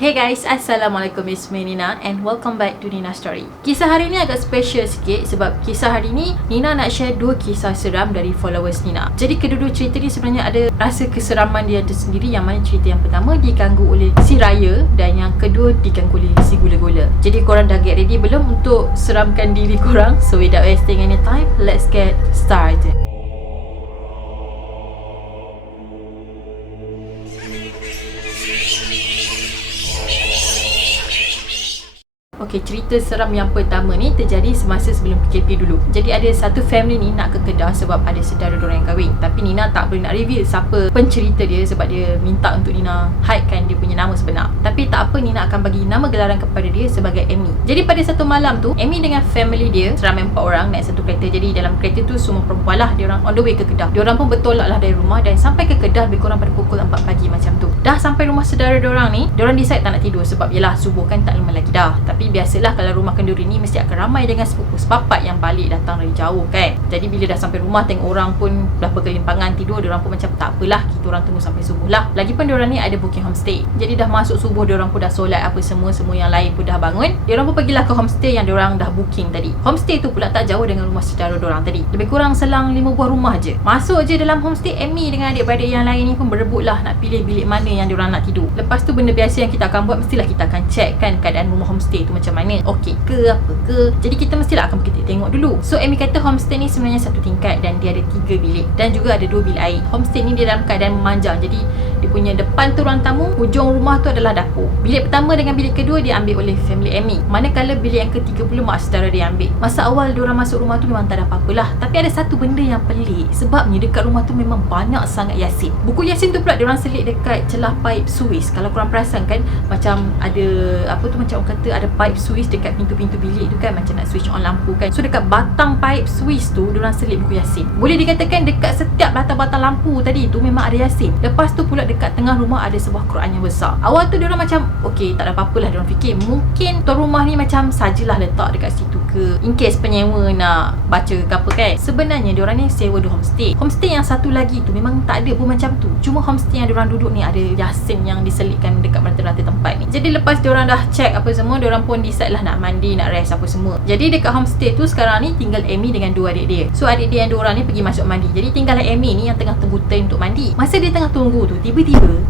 Hey guys, Assalamualaikum, it's me Nina and welcome back to Nina Story. Kisah hari ni agak special sikit sebab kisah hari ni Nina nak share dua kisah seram dari followers Nina. Jadi kedua-dua cerita ni sebenarnya ada rasa keseraman dia tersendiri. Yang mana cerita yang pertama diganggu oleh si Raya dan yang kedua diganggu oleh si Gula-Gula. Jadi korang dah get ready belum untuk seramkan diri korang? So without wasting any time, let's get started. Okey, cerita seram yang pertama ni terjadi semasa sebelum PKP dulu. Jadi ada satu family ni nak ke Kedah sebab ada saudara diorang yang kahwin. Tapi Nina tak boleh nak reveal siapa pencerita dia sebab dia minta untuk Nina hidekan dia punya nama sebenar. Tapi tak apa, Nina akan bagi nama gelaran kepada dia sebagai Amy. Jadi pada satu malam tu, Amy dengan family dia seramai 4 orang naik satu kereta. Jadi dalam kereta tu semua perempuan lah, diorang on the way ke Kedah. Diorang pun bertolak lah dari rumah dan sampai ke Kedah lebih kurang pada pukul 4 pagi macam tu. Dah sampai rumah saudara diorang ni, diorang decide tak nak tidur sebab yelah subuh kan tak lama lagi dah. Tapi biasalah kalau rumah kenduri ni mesti akan ramai dengan sepupu sepapat yang balik datang dari jauh kan. Jadi bila dah sampai rumah tengok orang pun dah berkelimpangan tidur, diorang pun macam tak apalah, kita orang tunggu sampai subuh lah. Lagipun diorang ni ada booking homestay. Jadi dah masuk subuh, diorang pun dah solat apa semua yang lain pun dah bangun. Diorang pun pergilah ke homestay yang diorang dah booking tadi. Homestay tu pula tak jauh dengan rumah saudara diorang tadi. Lebih kurang selang 5 buah rumah je. Masuk je dalam homestay, Amy dengan adik-beradik yang lain ni pun berebut lah nak pilih bilik mana yang diorang nak tidur. Lepas tu benda biasa yang kita akan buat, mestilah kita akan check kan keadaan rumah homestay tu macam mana, okey ke apa ke. Jadi kita mestilah akan pergi tengok dulu. So Amy kata homestay ni sebenarnya satu tingkat dan dia ada 3 bilik dan juga ada 2 bilik air. Homestay ni dia dalam keadaan memanjang. Jadi dia punya depan tu ruang tamu, hujung rumah tu adalah dapur. Bilik pertama dengan bilik kedua dia ambil oleh family Amy. Manakala bilik yang ke-30 mak saudara dia ambil. Masa awal diorang masuk rumah tu memang tak ada apa-apalah. Tapi ada satu benda yang pelik. Sebabnya dekat rumah tu memang banyak sangat Yasin. Buku Yasin tu pula diorang selit dekat celah pipe suis. Kalau korang perasan kan, macam ada apa tu, macam orang kata ada pipe suis dekat pintu-pintu bilik tu kan, macam nak switch on lampu kan. So dekat batang pipe suis tu diorang selit buku Yasin. Boleh dikatakan dekat setiap batang-batang lampu tadi tu memang ada Yasin. Lepas tu pula dekat tengah rumah ada sebuah Quran yang besar. Awal tu diorang macam okey, tak ada apa-apalah. Diorang fikir mungkin tuan rumah ni macam sajalah letak dekat situ ke, in case penyewa nak baca ke apa kan. Sebenarnya diorang ni sewa 2 homestay. Homestay yang satu lagi tu memang tak ada pun macam tu. Cuma homestay yang diorang duduk ni ada Yasin yang diselitkan dekat rantai-rantai tempat ni. Jadi lepas diorang dah check apa semua, diorang pun decide lah nak mandi, nak rest apa semua. Jadi dekat homestay tu sekarang ni tinggal Amy dengan 2 adik dia. So adik dia yang 2 orang ni pergi masuk mandi. Jadi tinggallah Amy ni yang tengah tunggu turn untuk mandi. Masa dia tengah tunggu tu, tiba-tiba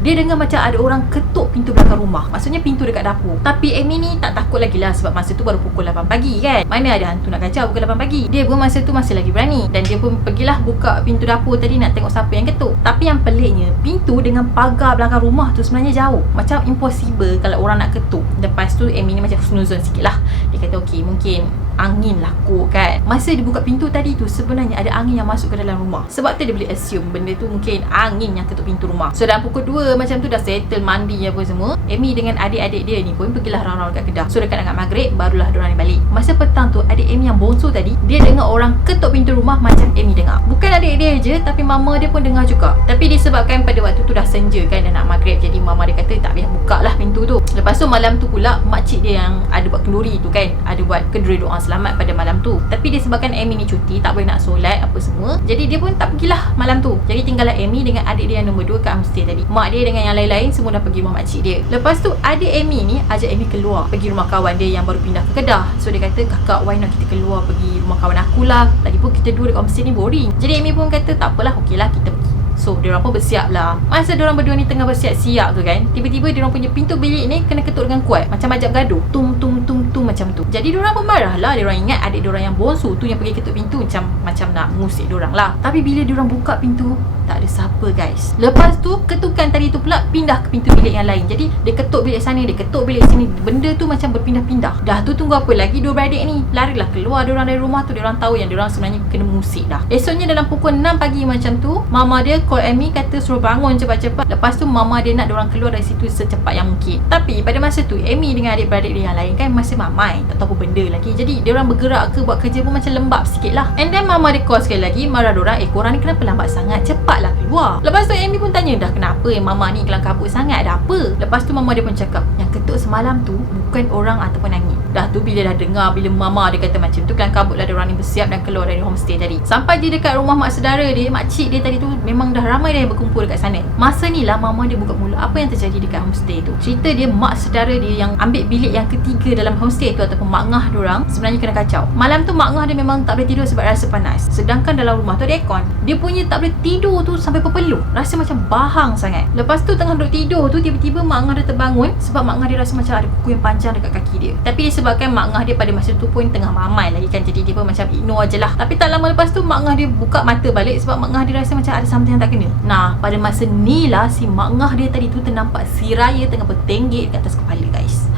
dia dengar macam ada orang ketuk pintu belakang rumah. Maksudnya pintu dekat dapur. Tapi Amy ni tak takut lagi lah sebab masa tu baru pukul 8 pagi kan. Mana ada hantu nak kacau pukul 8 pagi. Dia pun masa tu masih lagi berani. Dan dia pun pergilah buka pintu dapur tadi nak tengok siapa yang ketuk. Tapi yang peliknya, pintu dengan pagar belakang rumah tu sebenarnya jauh. Macam impossible kalau orang nak ketuk. Lepas tu Amy ni macam husnuzon sikit lah. Dia kata okey, mungkin angin lah kot kan. Masa dia buka pintu tadi tu, sebenarnya ada angin yang masuk ke dalam rumah. Sebab tu dia boleh assume benda tu mungkin angin yang ketuk pintu rumah. So dalam pukul 2 macam tu dah settle mandi apa semua, Amy dengan adik-adik dia ni pun pergilah round-round kat Kedah. So dekat maghrib barulah diorang ni balik. Masa petang tu, adik Amy yang bongsu tadi, dia dengar orang ketuk pintu rumah macam Amy dengar. Bukan adik dia je, tapi mama dia pun dengar juga. Tapi disebabkan pada waktu tu dah senja kan, dah nak maghrib, jadi mama dia kata tak payah buka lah pintu tu. Lepas tu malam tu pula makcik dia yang ada buat kenduri tu kan, ada buat kenduri doa selamat pada malam tu. Tapi disebabkan Amy ni cuti, tak boleh nak solat apa semua, jadi dia pun tak pergilah malam tu. Jadi tinggallah Amy dengan adik dia yang nombor 2 kat homestay tadi. Mak dia dengan yang lain-lain semua dah pergi rumah makcik dia. Lepas tu adik Amy ni ajak Amy keluar, pergi rumah kawan dia yang baru pindah ke Kedah. So dia kata, kakak why not kita keluar pergi rumah kawan aku lah, lagipun kita dua dekat homestay ni boring. Jadi Amy pun kata tak apalah, okey lah kita pergi. So diorang pun bersiap lah. Masa diorang berdua ni tengah bersiap-siap tu kan, tiba-tiba diorang punya pintu bilik ni kena ketuk dengan kuat, macam ajak gaduh, tum tum tum tum macam tu. Jadi diorang pun marah lah. Diorang ingat adik diorang yang bongsu tu yang pergi ketuk pintu, macam nak mengusik diorang lah. Tapi bila diorang buka pintu, tak ada siapa guys. Lepas tu ketukan tadi tu pula pindah ke pintu bilik yang lain. Jadi dia ketuk bilik sana, dia ketuk bilik sini. Benda tu macam berpindah-pindah. Dah tu tunggu apa lagi, 2 beradik ni larilah keluar diorang dari rumah tu. Diorang tahu yang diorang sebenarnya kena mengusik dah. Esoknya dalam pukul 6 pagi macam tu, mama dia call Amy, kata suruh bangun cepat-cepat. Lepas tu mama dia nak diorang keluar dari situ secepat yang mungkin. Tapi pada masa tu Amy dengan adik-beradik dia yang lain kan masih mamai, tak tahu apa benda lagi. Jadi diorang bergerak ke buat kerja pun macam lembab sikit lah. And then mama dia call sekali lagi, marah diorang, korang ni kenapa lambat sangat, cepatlah keluar. Lepas tu Amy pun tanya, dah kenapa mama ni kelang kabut sangat, ada apa? Lepas tu mama dia pun cakap, yang ketuk semalam tu bukan orang ataupun angin. Dah tu bila dah dengar, bila mama dia kata macam tu, kelang kabut lah diorang ni bersiap dan keluar dari homestay tadi. Sampai je dekat rumah mak saudara dia, makcik dia tadi tu, memang dah ramai dah yang berkumpul dekat sana. Masa ni lah mama dia buka mulut apa yang terjadi dekat homestay tu. Cerita dia mak saudara dia yang ambil bilik yang ketiga dalam homestay tu ataupun mak ngah diorang sebenarnya kena kacau. Malam tu mak ngah dia memang tak boleh tidur sebab rasa panas. Sedangkan dalam rumah tu ada aircon. Dia punya tak boleh tidur tu sampai berpeluh. Rasa macam bahang sangat. Lepas tu tengah duduk tidur tu, tiba-tiba mak ngah dia terbangun sebab mak ngah dia rasa macam ada kuku yang panjang dekat kaki dia. Tapi disebabkan mak ngah dia pada masa tu pun tengah mamai lagi kan, jadi dia pun macam ignore je lah. Tapi tak lama lepas tu mak ngah dia buka mata balik sebab mak ngah dia rasa macam ada something yang tak kena. Nah, pada masa ni lah si mak ngah dia tadi tu ternampak si raya tengah bertenggek dekat atas kepala guys.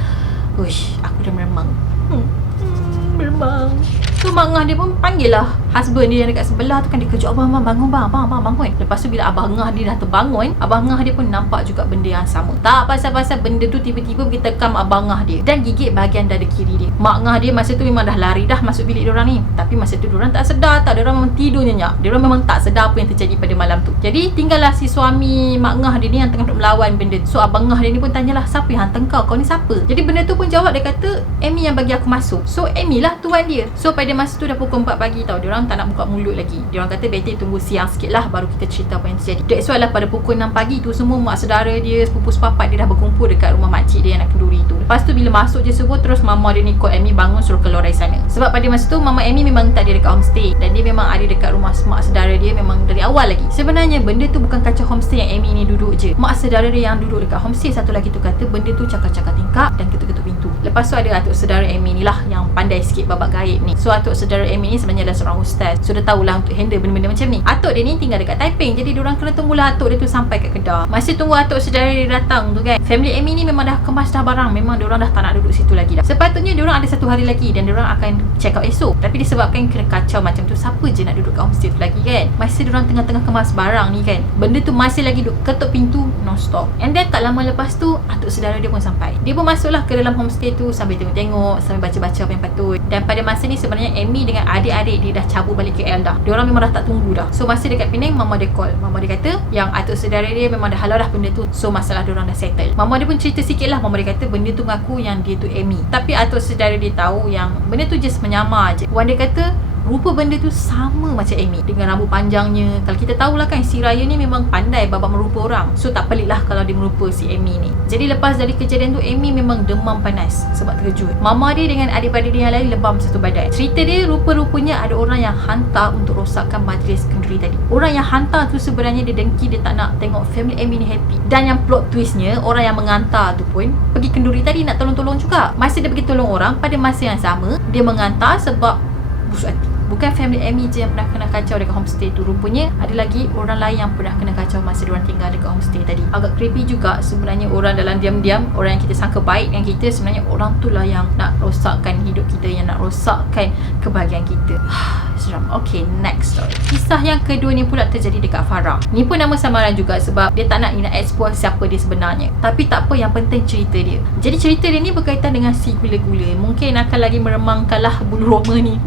Uish, aku dah meremang. Meremang. So mak ngah dia pun panggil lah husband dia yang dekat sebelah tu kan. Dia kejut, abang bangun bang, abang bangun. Lepas tu bila abang ngah dia dah terbangun, abang ngah dia pun nampak juga benda yang sama. Tak pasal-pasal benda tu tiba-tiba pergi tekam abang ngah dia dan gigit bahagian dada kiri dia. Mak ngah dia masa tu memang dah lari dah masuk bilik diorang ni. Tapi masa tu diorang tak sedar tak, diorang memang tidur nyenyak. Diorang memang tak sedar apa yang terjadi pada malam tu. Jadi tinggallah si suami mak ngah dia ni yang tengah duk melawan benda tu. So abang ngah dia ni pun tanyalah, siapa yang hantar kau? Kau ni siapa? Jadi benda tu pun jawab, dia kata Amy yang bagi aku masuk. So Amy lah tuan dia. So pada masa tu dah pukul 4 pagi tau. Diorang tak nak buka mulut lagi. Diorang kata better tunggu siang sikit lah baru kita cerita apa yang terjadi. That's why lah pada pukul 6 pagi tu semua mak saudara dia, sepupu sepapat dia dah berkumpul dekat rumah makcik dia yang nak kenduri tu. Lepas tu bila masuk je semua, terus mama dia ni call Amy bangun suruh keluar dari sana. Sebab pada masa tu mama Amy memang tak ada dekat homestay dan dia memang ada dekat rumah mak saudara dia memang dari awal lagi. Sebenarnya benda tu bukan kacau homestay yang Amy ni duduk je. Mak saudara dia yang duduk dekat homestay satu lagi tu kata benda tu cakap-cakap tingkap dan ketuk-ketuk pintu. Lepas tu ada atuk saudara Amy ni lah yang pandai sikit babak gaib ni. So atuk saudara Amy ni sebenarnya adalah seorang ustaz. So dia tahulah untuk handle benda-benda macam ni. Atuk dia ni tinggal dekat Taiping, jadi diorang kena tunggulah atuk dia tu sampai kat Kedah. Masa tunggu atuk saudara dia datang tu kan, family Amy ni memang dah kemas dah barang. Memang diorang dah tak nak duduk situ lagi dah. Sepatutnya diorang ada satu hari lagi dan diorang akan check out esok. Tapi disebabkan kena kacau macam tu, siapa je nak duduk kat homestay tu lagi kan. Masa diorang tengah-tengah kemas barang ni kan, benda tu masih lagi duduk ketuk pintu non-stop. And then tak lama lepas tu atuk saudara dia pun sampai. Dia pun masuklah ke dalam homestay tu sambil tengok-tengok, sambil baca-baca apa yang patut. Dan pada masa ni sebenarnya Amy dengan adik-adik dia dah cabut balik KL dah. Diorang memang dah tak tunggu dah. So masa dekat Penang, mama dia call. Mama dia kata yang atuk saudara dia memang dah halau dah benda tu. So masalah diorang dah settle. Mama dia pun cerita sikit lah. Mama dia kata benda tu mengaku yang dia tu Amy. Tapi atuk saudara dia tahu yang benda tu just menyamar je. Wan dia kata rupa benda tu sama macam Amy dengan rambut panjangnya. Kalau kita tahulah kan si Raya ni memang pandai babak merupa orang. So tak pelik lah kalau dia merupa si Amy ni. Jadi lepas dari kejadian tu, Amy memang demam panas sebab terkejut. Mama dia dengan adik-adik dia yang lain lebam satu badan. Cerita dia rupa-rupanya ada orang yang hantar untuk rosakkan majlis kenduri tadi. Orang yang hantar tu sebenarnya dia dengki, dia tak nak tengok family Amy ni happy. Dan yang plot twistnya, orang yang mengantar tu pun pergi kenduri tadi nak tolong-tolong juga. Masa dia pergi tolong orang, pada masa yang sama dia mengantar sebab busuk hati. Bukan family Amy je yang pernah kena kacau dekat homestay tu. Rupanya ada lagi orang lain yang pernah kena kacau masa diorang tinggal dekat homestay tadi. Agak creepy juga sebenarnya. Orang dalam diam-diam, orang yang kita sangka baik dengan kita, sebenarnya orang tu lah yang nak rosakkan hidup kita, yang nak rosakkan kebahagiaan kita. Seram. Okay, next story. Kisah yang kedua ni pula terjadi dekat Farah. Ni pun nama samaran juga sebab dia tak nak expose siapa dia sebenarnya. Tapi tak apa, yang penting cerita dia. Jadi cerita dia ni berkaitan dengan si gula-gula. Mungkin akan lagi meremangkanlah bulu roma ni.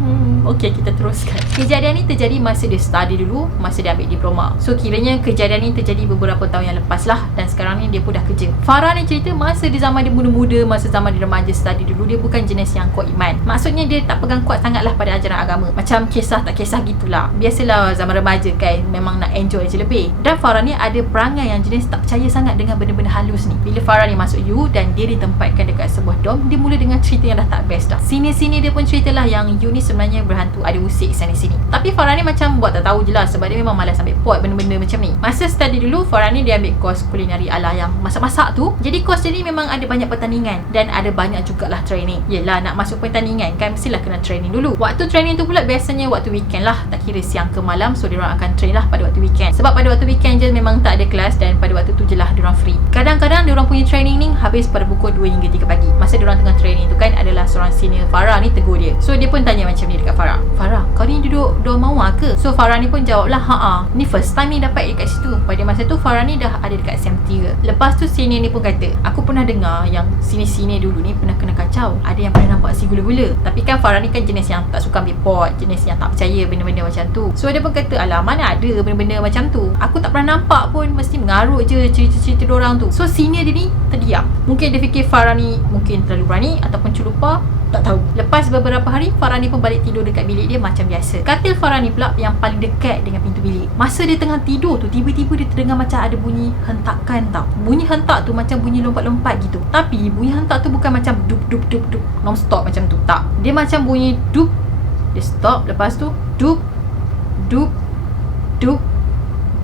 Okay, kita teruskan. Kejadian ni terjadi masa dia study dulu, masa dia ambil diploma. So kiranya kejadian ni terjadi beberapa tahun yang lepas lah. Dan sekarang ni dia pun dah kerja. Farah ni cerita masa di zaman dia muda-muda, masa zaman dia remaja study dulu, dia bukan jenis yang kuat iman. Maksudnya dia tak pegang kuat sangat lah pada ajaran agama. Macam kisah tak kisah gitulah. Biasalah zaman remaja kan, memang nak enjoy je lebih. Dan Farah ni ada perangai yang jenis tak percaya sangat dengan benda-benda halus ni. Bila Farah ni masuk U dan dia ditempatkan dekat sebuah dom, dia mula dengan cerita yang dah tak best dah. Sini-sini dia pun ceritalah yang U ni sebenarnya berhantu, ada usik sana sini. Tapi Farah ni macam buat tak tahu je lah sebab dia memang malas ambil pot benda-benda macam ni. Masa study dulu, Farah ni dia ambil course kulinari ala yang masak-masak tu. Jadi course dia ni memang ada banyak pertandingan dan ada banyak jugalah training. Yelah, nak masuk pertandingan kan mestilah kena training dulu. Waktu training tu pula biasanya waktu weekend lah, tak kira siang ke malam. So diorang akan train lah pada waktu weekend. Sebab pada waktu weekend je memang tak ada kelas dan pada waktu tu je lah diorang free. Kadang-kadang diorang punya training ni habis pada pukul 2 hingga 3 pagi. Masa diorang tengah training tu kan, adalah seorang senior Farah ni tegur dia. So dia pun tanya macam ni dekat Farah. Farah, kau ni duduk Mawar ke? So Farah ni pun jawab lah, ni first time ni dapat dekat situ. Pada masa tu Farah ni dah ada dekat SM3. Lepas tu senior ni pun kata, aku pernah dengar yang senior-senior dulu ni pernah kena kacau. Ada yang pernah nampak si gula-gula. Tapi kan Farah ni kan jenis yang tak suka ambil pot, jenis yang tak percaya benda-benda macam tu. So dia pun kata, alah mana ada benda-benda macam tu, aku tak pernah nampak pun, mesti mengarut je cerita-cerita diorang tu. So senior dia ni terdiam. Mungkin dia fikir Farah ni mungkin terlalu berani ataupun celupa, tak tahu. Lepas beberapa hari, Farah ni pun balik tidur dekat bilik dia macam biasa. Katil Farah ni pula yang paling dekat dengan pintu bilik. Masa dia tengah tidur tu, tiba-tiba dia terdengar macam ada bunyi hentakan tau. Bunyi hentak tu macam bunyi lompat-lompat gitu. Tapi bunyi hentak tu bukan macam dup dup dup dup non-stop macam tu. Tak. Dia macam bunyi dup, dia stop, lepas tu dup dup dup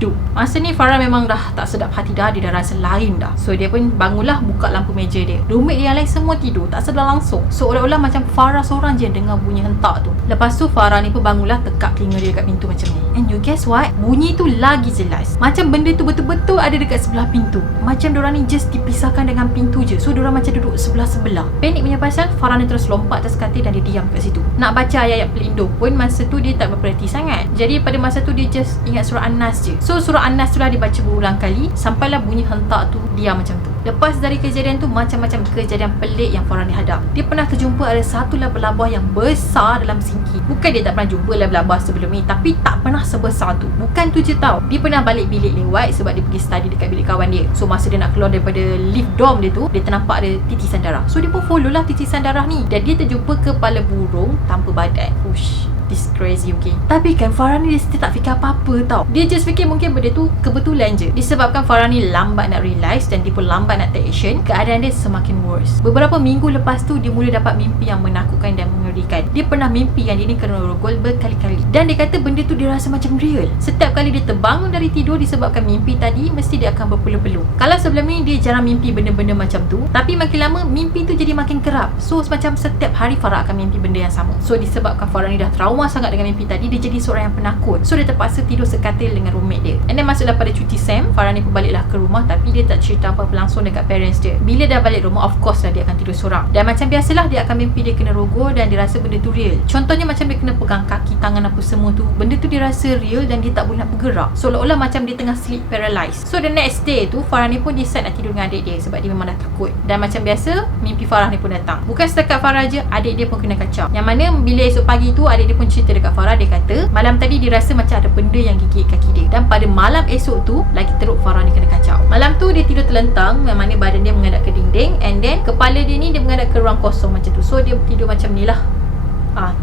dup. Masa ni Farah memang dah tak sedap hati dah. Dia dah rasa lain dah. So dia pun bangunlah, buka lampu meja dia. Roommate dia yang lain semua tidur, tak sedar langsung. So olah-olah macam Farah seorang je dengar bunyi hentak tu. Lepas tu Farah ni pun bangunlah, tekak telinga dia dekat pintu macam ni. And you guess what? Bunyi tu lagi jelas. Macam benda tu betul-betul ada dekat sebelah pintu. Macam diorang ni just dipisahkan dengan pintu je. So diorang macam duduk sebelah-sebelah. Panik punya pasal, Farah ni terus lompat atas katil dan dia diam kat situ. Nak baca ayat-ayat pelindung pun masa tu dia tak berperhati sangat. Jadi pada masa tu dia just ingat surah An-Nas je. So surah An-Nas tu dah dibaca berulang kali sampailah bunyi hentak tu diam macam tu. Lepas dari kejadian tu, macam-macam kejadian pelik yang Farah ni hadap. Dia pernah terjumpa ada satu laba-laba yang besar dalam sinki. Bukan dia tak pernah jumpa laba-laba sebelum ni, tapi tak pernah sebesar tu. Bukan tu je tau, dia pernah balik bilik lewat sebab dia pergi study dekat bilik kawan dia. So masa dia nak keluar daripada lift dorm dia tu, dia ternampak ada titisan darah. So dia pun follow lah titisan darah ni, dan dia terjumpa kepala burung tanpa badan. Ush, this crazy, okay. Tapi kan Farah ni dia tak fikir apa-apa tau. Dia just fikir mungkin benda tu kebetulan je. Disebabkan Farah ni lambat nak realise dan dia pun lambat nak take action, keadaan dia semakin worse. Beberapa minggu lepas tu, dia mula dapat mimpi yang menakutkan dan mengerikan. Dia pernah mimpi yang dia ni kena rogol berkali-kali. Dan dia kata benda tu dia rasa macam real. Setiap kali dia terbangun dari tidur disebabkan mimpi tadi, mesti dia akan berpeluh-peluh. Kalau sebelum ni dia jarang mimpi benda-benda macam tu, tapi makin lama mimpi tu jadi makin kerap. So macam setiap hari Farah akan mimpi benda yang sama. So disebabkan Farah ni dah trauma sangat dengan mimpi tadi, dia jadi seorang yang penakut. So dia terpaksa tidur sekatil dengan roommate dia. And then masuklah pada cuti SEM, Farah ni pun baliklah ke rumah, tapi dia tak cerita apa-apa langsung dekat parents dia. Bila dah balik rumah, of course lah dia akan tidur seorang. Dan macam biasalah, dia akan mimpi dia kena rogol dan dia rasa benda tu real. Contohnya macam dia kena pegang kaki, tangan apa semua tu. Benda tu dia rasa real dan dia tak boleh nak bergerak. Seolah-olah macam dia tengah sleep paralyzed. So the next day tu, Farah ni pun decide nak tidur dengan adik dia sebab dia memang dah takut. Dan macam biasa, mimpi Farah ni pun datang. Bukan setakat Farah je, adik dia pun kena kacau. Yang mana bila esok pagi tu, adik dia pun cerita dekat Farah. Dia kata malam tadi dia rasa macam ada benda yang gigit kaki dia. Dan pada malam esok tu, lagi teruk Farah ni kena kacau. Malam tu dia tidur terlentang, yang mana badan dia menghadap ke dinding, and then kepala dia ni dia menghadap ke ruang kosong macam tu. So dia tidur macam ni lah,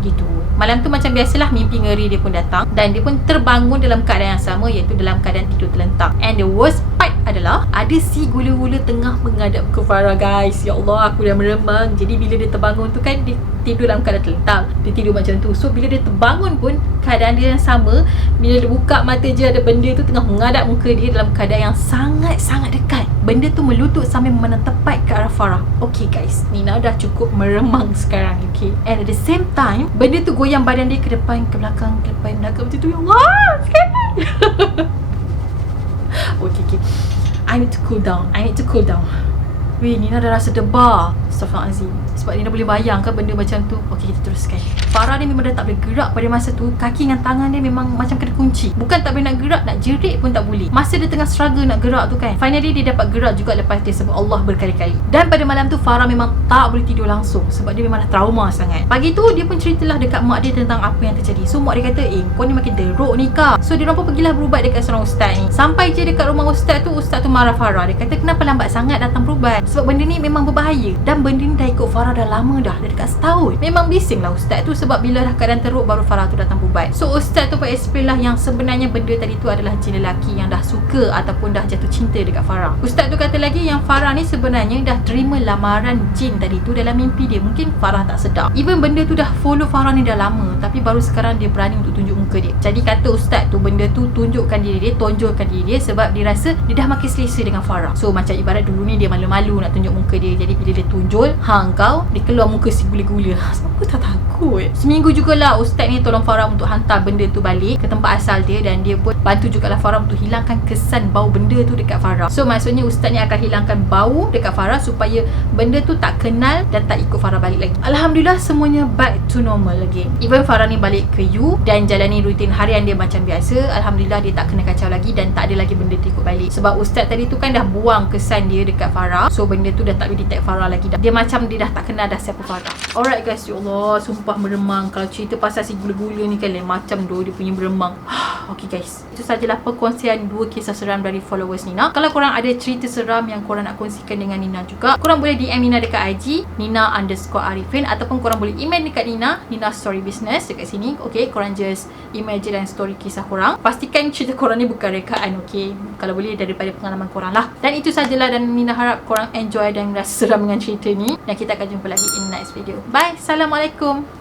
gitu. Malam tu macam biasalah, mimpi ngeri dia pun datang. Dan dia pun terbangun dalam keadaan yang sama, iaitu dalam keadaan tidur terlentang. And the worst part adalah ada si gula-gula tengah menghadap ke Farah, guys. Ya Allah, aku dah meremang. Jadi bila dia terbangun tu kan, dia tidur dalam keadaan terlentang, dia tidur macam tu. So bila dia terbangun pun keadaan dia yang sama. Bila dia buka mata je, ada benda tu tengah menghadap muka dia dalam keadaan yang sangat-sangat dekat. Benda tu melutut sambil memandang tepat ke arah Farah. Okay guys, Nina dah cukup meremang sekarang, okay. And at the same time, benda tu goyang badan dia ke depan, ke belakang, ke depan, belakang macam tu. Ya Allah, sekali. Okay. I need to cool down. Weh, Nina dah rasa debar. Astaghfirullahalazim. Sebab Nina boleh bayangkan benda macam tu. Okey, kita teruskan. Farah ni memang dah tak boleh gerak pada masa tu. Kaki dengan tangan dia memang macam kena kunci. Bukan tak boleh nak gerak, nak jerit pun tak boleh. Masa dia tengah struggle nak gerak tu kan, finally dia dapat gerak juga lepas dia sebut Allah berkali-kali. Dan pada malam tu Farah memang tak boleh tidur langsung sebab dia memang dah trauma sangat. Pagi tu dia pun ceritalah dekat mak dia tentang apa yang terjadi. So mak dia kata, kau ni makin teruk ni kak. So dia orang pun pergilah berubat dekat seorang ustaz ni. Sampai je dekat rumah ustaz tu marah Farah. Dia kata kenapa lambat sangat datang berubat, sebab benda ni memang berbahaya. Dan benda ni dah ikut Farah dah lama dah dekat setahun. Memang bising lah ustaz tu, sebab bila dah keadaan teruk baru Farah tu datang berubat. So ustaz tu pun explain lah yang sebenarnya benda tadi tu adalah jin lelaki yang dah suka ataupun dah jatuh cinta dekat Farah. Ustaz tu kata lagi yang Farah ni sebenarnya dah terima lamaran jin tadi tu dalam mimpi dia. Mungkin Farah tak sedar. Even benda tu dah follow Farah ni dah lama, tapi baru sekarang dia berani untuk tunjuk muka dia. Jadi kata ustaz tu, benda tu tunjukkan diri dia, tonjolkan diri dia sebab dia rasa dia dah makin selesa dengan Farah. So macam ibarat dulu ni dia malu-malu nak tunjuk muka dia. Jadi bila dia tunjul, kau, dia keluar muka si gula-gula. Sebab aku tak takut. takut. Seminggu jugalah ustaz ni tolong Farah untuk hantar benda tu balik ke tempat asal dia, dan dia pun bantu jugalah Farah untuk hilangkan kesan bau benda tu dekat Farah. So maksudnya ustaz ni akan hilangkan bau dekat Farah supaya benda tu tak kenal dan tak ikut Farah balik lagi. Alhamdulillah semuanya back to normal again. Even Farah ni balik ke U dan jalani rutin harian dia macam biasa. Alhamdulillah dia tak kena kacau lagi dan tak ada lagi benda tu ikut balik. Sebab ustaz tadi tu kan dah buang kesan dia dekat Farah, so benda tu dah tak boleh detect Farah lagi dah. Dia macam dia dah tak kenal dah siapa Farah. Alright guys, ya Allah, sumpah meremang. Kalau cerita pasal si gula-gula ni kan lain macam tu dia punya meremang. Okay guys, itu sajalah perkongsian 2 kisah seram dari followers Nina. Kalau korang ada cerita seram yang korang nak kongsikan dengan Nina juga, korang boleh DM Nina dekat IG Nina_Arifin, ataupun korang boleh email dekat Nina Story Business dekat sini. Okay, korang just email je dan story kisah korang. Pastikan cerita korang ni bukan rekaan, okay? Kalau boleh daripada pengalaman korang lah. Dan itu sajalah, dan Nina harap korang enjoy dan rasa seram dengan cerita ni, dan kita akan jumpa lagi in next video. Bye. Assalamualaikum.